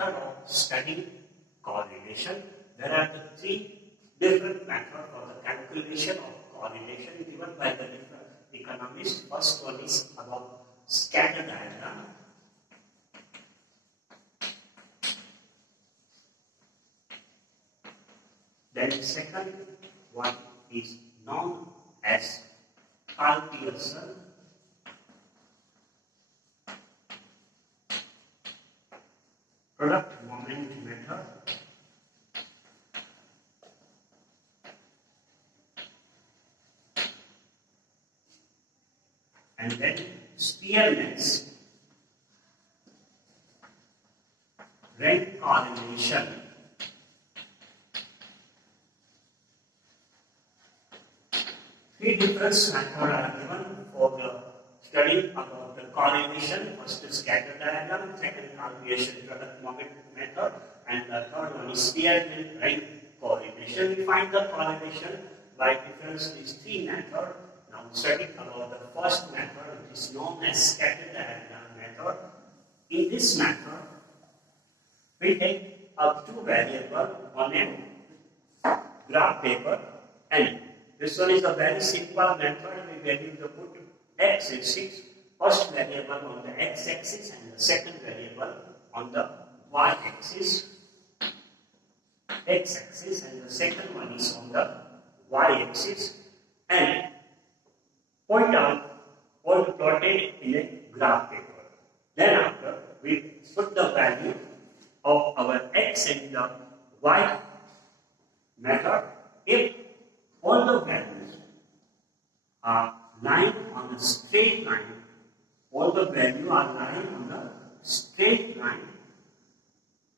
method of studying correlation. There are the three different methods for the calculation of correlation given by the different economists. First one is about scatter diagram. Then second one is known as Karl-Pearson product moment method. And then Spearman's rank correlation. Three different methods are given for the study about the correlation. First is scatter diagram, second Karl-Pearson product moment method, and the third one is Spearman rank correlation. We find the correlation by difference these three methods. Now studying about the first method, which is known as scatter diagram method. In this method, we take up two variables on a graph paper, and this one is a very simple method. We value the put x-axis, first variable on the x-axis and the second variable on the y-axis, x-axis, and the second one is on the y-axis, and point out all plotted in a graph paper. Then after we put the value of our x and the y method. If all the values are lying on a straight line, all the values are lying on the straight line,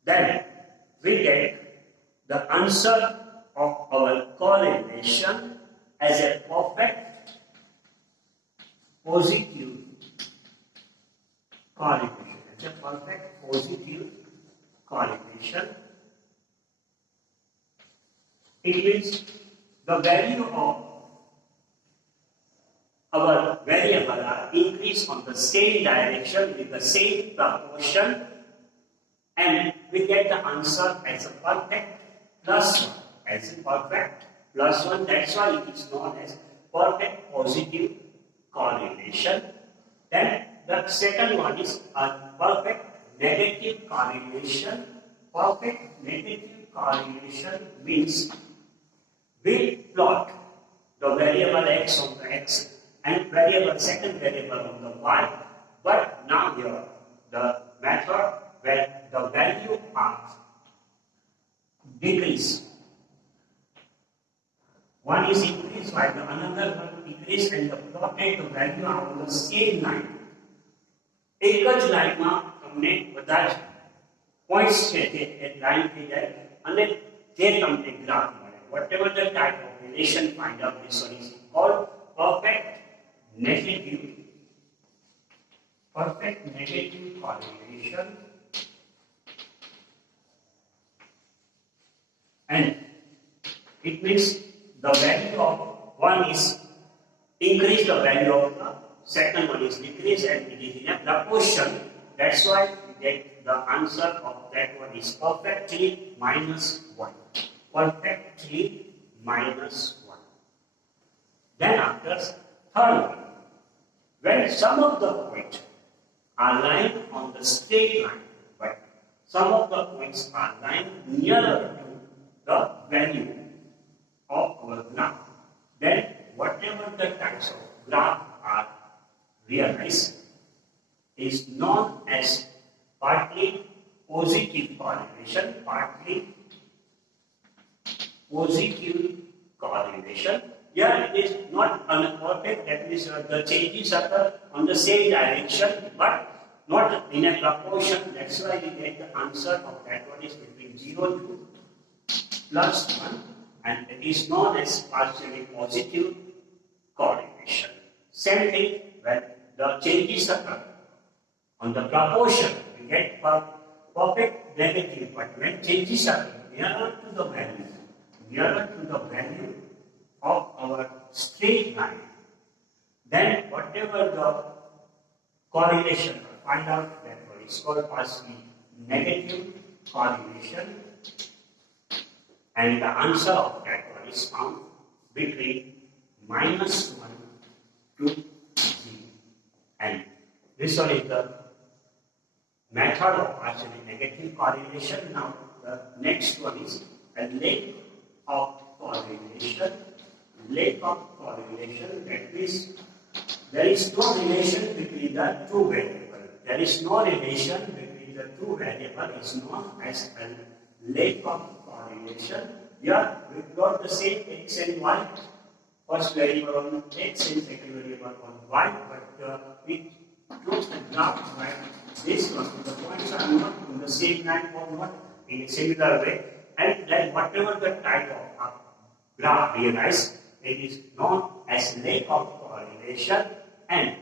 then we get the answer of our correlation as a perfect positive correlation. It's a perfect positive correlation. It means the value of our variable are increased on the same direction with the same proportion, and we get the answer as a perfect plus 1. As a perfect plus 1, that's why it is known as perfect positive correlation. Then the second one is a perfect negative correlation. Perfect negative correlation means we plot the variable x on the x and second variable on the y, but now here the method where the value are decrease. One is increased while the another one decrease, and the plotted the value are on the same line. એક જ લાઈનમાં તમને બધા જ points છે તે line થઈ જાય અને તે તમને ગ્રાફ મળે. Whatever the type of relation find out, this one is called perfect negative correlation. And it means the value of one is increase, the value of the second one is decrease, and it is in a proportion. That's why we get the answer of that one is perfectly minus 1. Perfectly minus 1. Then after third one, when some of the points are lying on the straight line, but some of the points are lying nearer to the value of our graph, then whatever the types of graph are realized is known as partly positive correlation, partly positive correlation. Here it is not perfect, that means the changes occur on the same direction but not in a proportion. That's why we get the answer of that one is between 0 to plus 1, and it is known as partially positive correlation. Same thing, when the changes occur on the proportion, we get perfect negative, but when changes occur nearer to the value of our straight line, then whatever the correlation, find out that one is called partially negative correlation, and the answer of that one is found between -1 to 0. And this one is the method of partially negative correlation. Now the next one is a lack of correlation. Lack of correlation, that means there is no relation between the two variables. There is no relation between the two variables is known as a lack of correlation. Here we got the same x and y. First variable on x and second variable on y, but we close the graph by this one. The points are not in the same line or not in a similar way, and then whatever the type of graph realized, it is known as lack of correlation, and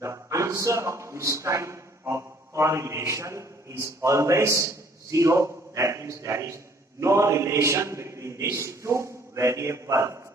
the answer of this type of correlation is always 0. That means there is no relation between these two variables.